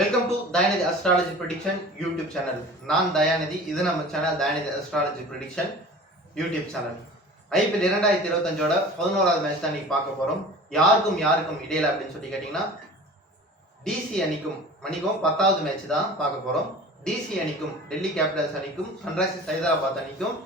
Welcome to Dayanidhi astrology prediction YouTube channel நான் தயாநிதி இது நம்ம channel Dayanidhi astrology prediction YouTube channel IPL இரண்டாயிரத்தி இருபத்தஞ்சோட பதினோராவது மேட்ச் தான் இன்னைக்கு பார்க்க போறோம். யாருக்கும் யாருக்கும் இடையில அப்படின்னு சொல்லி கேட்டிங்கன்னா டிசி அணிக்கும் மணிக்கும் பத்தாவது மேட்ச் தான் பார்க்க போறோம். டிசி அணிக்கும் டெல்லி கேபிட்டல்ஸ் அணிக்கும் சன்ரைசர்ஸ் ஹைதராபாத் அணிக்கும்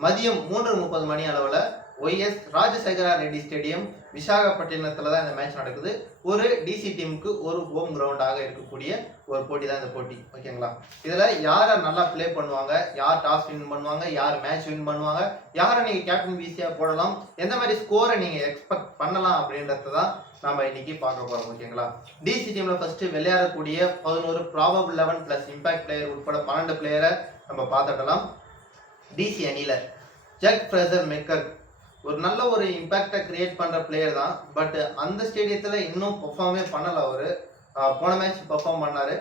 மதியம் மூன்று முப்பது மணி அளவில் ஒய்எஸ் ராஜசேகரா ரெட்டி ஸ்டேடியம் விசாகப்பட்டினத்தில் தான் இந்த மேட்ச் நடக்குது. ஒரு டிசி டீமுக்கு ஒரு ஹோம் கிரவுண்டாக இருக்கக்கூடிய ஒரு போட்டி தான் இந்த போட்டி. ஓகேங்களா? இதில் யாரை நல்லா ப்ளே பண்ணுவாங்க? யார் டாஸ் வின் பண்ணுவாங்க? யார் மேட்ச் வின் பண்ணுவாங்க? யாரை நீங்கள் கேப்டன் பிசியாக போடலாம்? எந்த மாதிரி ஸ்கோரை நீங்கள் எக்ஸ்பெக்ட் பண்ணலாம் அப்படின்றத தான் நம்ம இன்னைக்கு பார்க்க போகிறோம் ஓகேங்களா? டிசி டீமில் ஃபஸ்ட்டு விளையாடக்கூடிய பதினோரு probable eleven plus impact player உட்பட பன்னெண்டு பிளேயரை நம்ம பார்த்துடலாம். டிசி அணியில். ஜக் ஃப்ரேசர் மெக்கர் ஒரு நல்ல ஒரு இம்பாக்டை கிரியேட் பண்ற பிளேயர் தான். பட் அந்த ஸ்டேடியத்தில் இன்னும் பெர்ஃபார்மே பண்ணல அவரு. போன மேட்ச் பெர்ஃபார்ம் பண்ணாரு.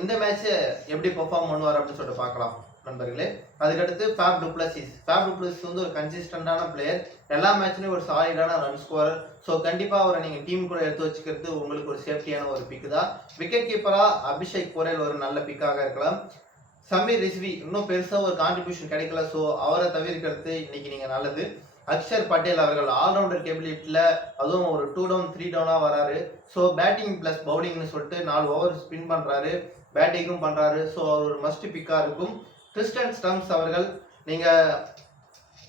இந்த மேட்ச் எப்படி பெர்ஃபார்ம் பண்ணுவார் அப்படின்னு சொல்லிட்டு பார்க்கலாம் நண்பர்களே. அதுக்கடுத்து ஃபேப் டுப்ளசிஸ் ஃபேப் டுப்ளசிஸ் வந்து ஒரு கன்சிஸ்டண்டான பிளேயர் எல்லா மேட்ச்லையும் ஒரு சாலிடான ரன் ஸ்கோரர் ஸோ கண்டிப்பாக அவரை நீங்கள் டீம் கூட எடுத்து வச்சுக்கிறது உங்களுக்கு ஒரு சேஃப்டியான ஒரு பிக்கு தான். விக்கெட் கீப்பராக அபிஷேக் கோரேல் ஒரு நல்ல பிக்காக இருக்கலாம். சமீர் ரிஸ்வி இன்னும் பெருசாக ஒரு கான்ட்ரிபியூஷன் கிடைக்கல. ஸோ அவரை தவிர்க்கிறது இன்னைக்கு நீங்கள் நல்லது. அக்ஷர் பட்டேல் அவர்கள் ஆல்ரவுண்டர் கேபிலிட்டியில் அதுவும் ஒரு டூ டவுன் த்ரீ டவுனாக வராரு. ஸோ பேட்டிங் ப்ளஸ் பவுலிங்னு சொல்லிட்டு நாலு ஓவர் ஸ்பின் பண்ணுறாரு பேட்டிங்கும் பண்ணுறாரு ஸோ அவர் ஒரு மஸ்ட் பிக்காக இருக்கும். கிறிஸ்டன் ஸ்டம்ஸ் அவர்கள் நீங்கள்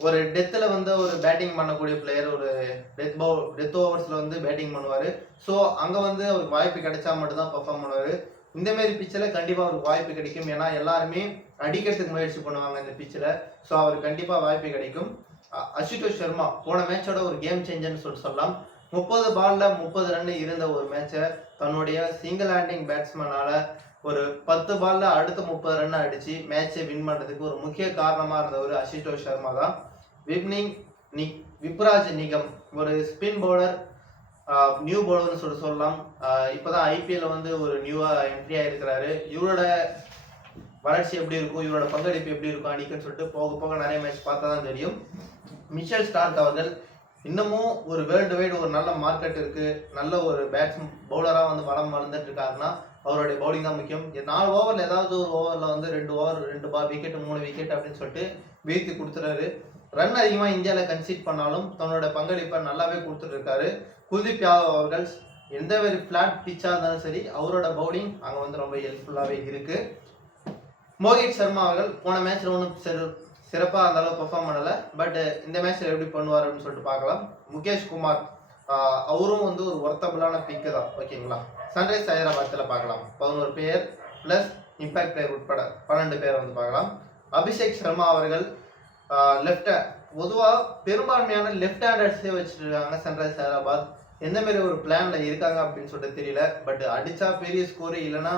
ஒரு டெத்தில் வந்து ஒரு பேட்டிங் பண்ணக்கூடிய பிளேயர் ஒரு டெத் பவு டெத் ஓவர்ஸில் வந்து பேட்டிங் பண்ணுவார். ஸோ அங்கே வந்து அவருக்கு வாய்ப்பு கிடைச்சா மட்டும்தான் பர்ஃபார்ம் பண்ணுவார். இந்தமாரி பிச்சில் கண்டிப்பாக அவருக்கு வாய்ப்பு கிடைக்கும். ஏன்னா எல்லாருமே அடிக்கிறதுக்கு முயற்சி பண்ணுவாங்க இந்த பிச்சில் ஸோ அவருக்கு கண்டிப்பாக வாய்ப்பு கிடைக்கும். அசிட்டோஷ் அசுதோஷ் சர்மா போன மேட்சோட ஒரு கேம் சேஞ்சர்னு சொல்லி சொல்லலாம். முப்பது பால்ல முப்பது ரன் இருந்த ஒரு மேட்சை தன்னுடைய சிங்கிள் ஹேண்டிங் பேட்ஸ்மேனால ஒரு பத்து பால்ல அடுத்த முப்பது ரன் அடிச்சு மேட்சை வின் பண்றதுக்கு ஒரு முக்கிய காரணமா இருந்தவர் அசுதோஷ் சர்மா தான். விப்னிங் நிக் விப்ராஜ் நிகம் ஒரு ஸ்பின் பவுலர் நியூ பவுலர்னு சொல்லி சொல்லலாம். இப்போ தான் ஐபிஎல்ல வந்து ஒரு நியூவா என்ட்ரி ஆயிருக்கிறாரு. இவரோட வளர்ச்சி எப்படி இருக்கும் இவரோட பங்களிப்பு எப்படி இருக்கும் அடிக்குன்னு சொல்லிட்டு போக போக நிறைய மேட்ச் பார்த்தா தான் தெரியும். மிஷல் ஸ்டார்க் அவர்கள் இன்னமும் ஒரு வேர்ல்டு வைடு ஒரு நல்ல மார்க்கெட் இருக்குது நல்ல ஒரு பேட்ஸ் பவுலராக வந்து வளம் வளர்ந்துட்டு இருக்காருன்னா அவருடைய பவுலிங் தான் முக்கியம். நாலு ஓவரில் ஏதாவது ஒரு ஓவரில் வந்து ரெண்டு ஓவர் ரெண்டு பா விக்கெட் மூணு விக்கெட் அப்படின்னு சொல்லிட்டு வீழ்த்தி கொடுத்துறாரு. ரன் அதிகமாக இந்தியாவில் கன்சீட் பண்ணாலும் தன்னோட பங்களிப்பை நல்லாவே கொடுத்துட்ருக்காரு குல்தீப் யாதவ் அவர்கள் எந்த ஒரு ஃபிளாட் பிச்சாக இருந்தாலும் சரி அவரோட பவுலிங் அங்கே வந்து ரொம்ப ஹெல்ப்ஃபுல்லாகவே இருக்குது மோகித் சர்மா அவர்கள் போன மேட்ச்ல ஒன்றும் சிறு சிறப்பாக அந்த அளவு பெர்ஃபார்ம் பண்ணலை. பட் இந்த மேட்ச்ல எப்படி பண்ணுவார் அப்படின்னு சொல்லிட்டு பார்க்கலாம். முகேஷ் குமார் அவரும் வந்து ஒரு ஒர்த்தபிளான பிக்கு தான். ஓகேங்களா சன்ரைஸ் ஹைதராபாத்தில் பார்க்கலாம். பதினோரு பேர் ப்ளஸ் இம்பாக்ட் பிளேயர் உட்பட பன்னெண்டு பேர் வந்து பார்க்கலாம். அபிஷேக் சர்மா அவர்கள் லெஃப்ட் பொதுவாக பெரும்பான்மையான லெஃப்ட் ஹேண்டர்ஸே வச்சுட்டு இருக்காங்க சன்ரைஸ் ஹைதராபாத். எந்த மாதிரி ஒரு பிளான்ல இருக்காங்க அப்படின்னு சொல்லிட்டு தெரியல. பட் அடிச்சா பெரிய ஸ்கோரு இல்லைன்னா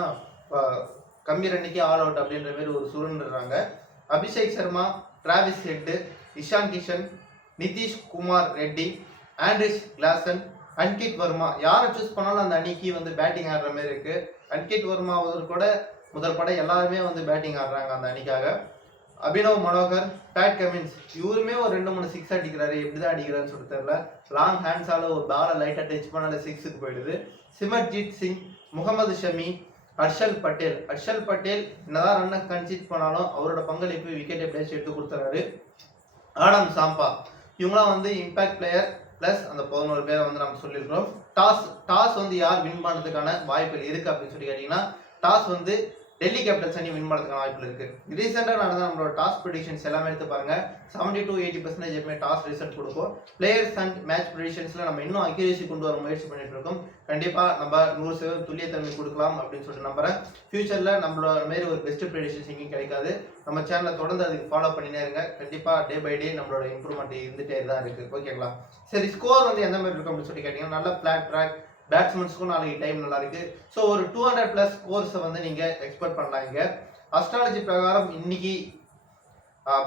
கம்பீர் கம்மி ஆல் அவுட் அப்படின்ற மாதிரி ஒரு சுருண்டுறாங்க Abhishek Sharma Travis Head Ishan Kishan Nitish Kumar Reddy Andries Klaasen Ankit Verma யாரை சூஸ் பண்ணாலும் அந்த அணிக்கு வந்து பேட்டிங் ஆடுற மாதிரி இருக்கு. அன்கிட் வர்மா அவர் கூட முதல் படை எல்லாருமே வந்து பேட்டிங் ஆடுறாங்க அந்த அணிக்காக அபினவ் மனோகர் பேட் கமின்ஸ் இவருமே ஒரு ரெண்டு மூணு சிக்ஸ் அடிக்கிறாரு. எப்படிதான் அடிக்கிறாருன்னு சொல்லிட்டு தெரியல. லாங் ஹேண்ட்ஸால ஒரு பாலை லைட்டா டச் பண்ணால சிக்ஸுக்கு போயிடுது. சிமர்ஜித் சிங் முகமது ஷமி ஹர்ஷல் பட்டேல். ஹர்ஷல் பட்டேல் என்னதான் ரன்னை கன்சிட் பண்ணாலும் அவரோட பங்களிப்பு விக்கெட் எப்படியாச்சும் எடுத்து கொடுத்துறாரு. Adam Zampa. இவங்களாம் வந்து இம்பாக்ட் பிளேயர் ப்ளஸ் அந்த பதினோரு பேரை வந்து நம்ம சொல்லியிருக்கிறோம். டாஸ் டாஸ் வந்து யார் வின் பண்ணுறதுக்கான வாய்ப்புகள் இருக்குது அப்படின்னு சொல்லி கேட்டிங்கன்னா டாஸ் வந்து டெல்லி கேபிட்டல்ஸ் அணி வின் பண்ணுறதுக்கு வாய்ப்பு இருக்கு. ரீசெண்டாக நடந்த நம்மளோட டாஸ் ப்ரிடிஷன்ஸ் எல்லாமே எடுத்து பாருங்க. செவன்டி டு எயிட்டி பர்சன்டேஜ் எப்பவுமே டாஸ் ரிசல்ட் கொடுக்கும். பிளேயர்ஸ் அண்ட் மேட்ச் ப்ரிடிஷன்ஸ்ல நம்ம இன்னும் அக்யூரேசி கொண்டு வர முயற்சி பண்ணிட்டு இருக்கோம். கண்டிப்பா நம்ம நூறு சதவீதம் துல்லியத்தன்மை கொடுக்கலாம் அப்படின்னு சொல்லிட்டு நம்புறேன். ஃபியூச்சர்ல நம்மளோட மாரி ஒரு பெஸ்ட் ப்ரெடிஷன்ஸ் எங்கேயும் கிடைக்காது. நம்ம சேனலை தொடர்ந்து அதுக்கு ஃபாலோ பண்ணினே இருங்க. கண்டிப்பா டே பை டே நம்மளோட இம்ப்ரூவ்மெண்ட் இருந்துட்டே தான் இருக்கு. ஓகேங்களா சரி ஸ்கோர் வந்து எந்த மாதிரி இருக்கும் அப்படின்னு சொல்லி கேட்டீங்கன்னா நல்ல பிளாட் ட்ராக் பேட்ஸ்மேன்ஸ்க்கும் நாளைக்கு டைம் நல்லா இருக்கு. ஸோ ஒரு டூ ஹண்ட்ரட் ப்ளஸ் கோர்ஸை வந்து நீங்க எக்ஸ்பெக்ட் பண்ணலாங்க அஸ்ட்ராலஜி பிரகாரம் இன்னைக்கு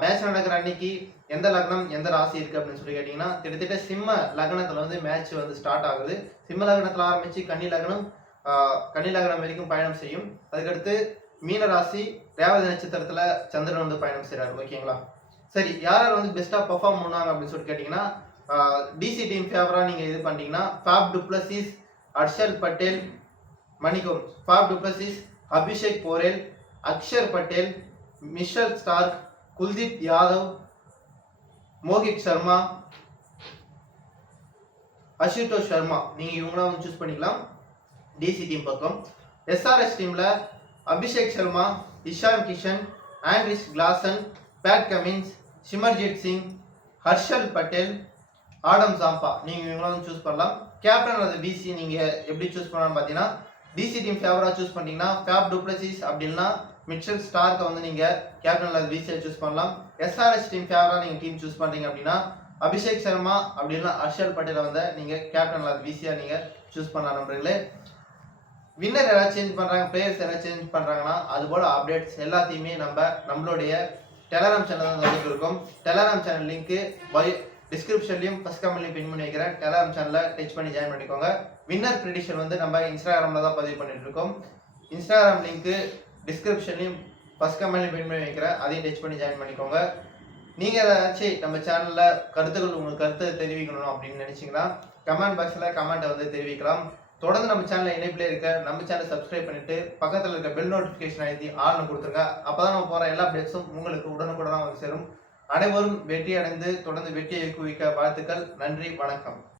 மேட்ச் நடக்கிற அன்னைக்கு எந்த லக்னம் எந்த ராசி இருக்கு அப்படின்னு சொல்லி கேட்டீங்கன்னா கிட்டத்தட்ட சிம்ம லக்னத்துல வந்து மேட்ச் வந்து ஸ்டார்ட் ஆகுது. சிம்ம லக்னத்துல ஆரம்பிச்சு கன்னி லக்னம் கன்னி லக்னம் வரைக்கும் பயணம் செய்யும். அதுக்கடுத்து மீன ராசி ரேவதி நட்சத்திரத்துல சந்திரன் வந்து பயணம் செய்றாரு. ஓகேங்களா? சரி யார் யார் வந்து பெஸ்ட்டாக பெர்ஃபார்ம் பண்ணாங்க அப்படின்னு சொல்லி கேட்டிங்கன்னா டிசி டீம் ஃபேவராக நீங்கள் இது பண்ணிட்டீங்கன்னா Faf du Plessis Harshal Patel மணிகம் Faf du Plessis Abhishek Porel Axar Patel Mitchell Starc Kuldeep Yadav Mohit Sharma Ashutosh Sharma. நீங்கள் இவங்களாம் வந்து சூஸ் பண்ணிக்கலாம். டிசி டீம் பக்கம். எஸ்ஆர்எஸ் டீமில் Abhishek Sharma Ishan Kishan Andries Klaasen Pat Cummins Simarjeet Singh Harshal Patel Adam Zampa. நீங்கள் இவங்களாம் வந்து choose பண்ணலாம். கேப்டன் அது பிசி நீங்கள் எப்படி சூஸ் பண்ணலாம்னு பார்த்தீங்கன்னா டிசி டீம் ஃபேவராக சூஸ் பண்ணிங்கன்னா ஃபேப் டூப்ளசிஸ் அப்படின்னா மிச்சல் ஸ்டார்க்கை வந்து நீங்கள் கேப்டன் அல்லது பிசியை சூஸ் பண்ணலாம். எஸ்ஆர்எஸ் டீம் ஃபேவராக நீங்கள் டீம் சூஸ் பண்ணுறீங்க அப்படின்னா அபிஷேக் சர்மா அப்படின்னா ஹர்ஷல் பட்டேலை வந்து நீங்கள் கேப்டன் அல்லது பிசியாக நீங்கள் சூஸ் பண்ணலாம் நண்பர்களே. வின்னர் யாராவது சேஞ்ச் பண்ணுறாங்க பிளேயர்ஸ் யாராவது சேஞ்ச் பண்ணுறாங்கன்னா அது போல் அப்டேட்ஸ் எல்லாத்தையுமே நம்ம நம்மளுடைய டெலகிராம் சேனல் தான் வந்துட்டு இருக்கோம். டெலகிராம் சேனல் லிங்க்கு பயோ டிஸ்கிரிப்ஷன்லையும் ஃபஸ்ட் கமெண்ட்லையும் பின் பண்ணி வைக்கிறேன் டெலகிராம் சேனலில் டச் பண்ணி ஜாயின் பண்ணிக்கோங்க. வின்னர் ப்ரிடிஷன் வந்து நம்ம இன்ஸ்டாகிராமில் தான் பதிவு பண்ணிட்டு இருக்கோம். இன்ஸ்டாகிராம் லிங்க்கு டிஸ்கிரிப்ஷன்லையும் ஃபஸ்ட் கமெண்ட்லையும் பின் பண்ணி வைக்கிறேன். அதையும் டச் பண்ணி ஜாயின் பண்ணிக்கோங்க. நீங்கள் ஏதாச்சும் நம்ம சேனலில் கருத்துக்கள் உங்களுக்கு கருத்து தெரிவிக்கணும் அப்படின்னு நினச்சிங்கன்னா கமெண்ட் பாக்ஸில் கமெண்ட்டை வந்து தெரிவிக்கலாம். தொடர்ந்து நம்ம சேனலில் இணைப்பிலே இருக்க நம்ம சேனலை சப்ஸ்கிரைப் பண்ணிட்டு பக்கத்தில் இருக்க பெல் நோட்டிஃபிகேஷன் அழுத்தி ஆள்னு கொடுத்துருங்க. அப்பதான் நம்ம போகிற எல்லா அப்டேட்ஸும் உங்களுக்கு உடனுக்குடனாக வந்து சேரும். அனைவரும் வெற்றி அடைந்து தொடர்ந்து வெற்றியை குவிக்க வாழ்த்துக்கள். நன்றி வணக்கம்.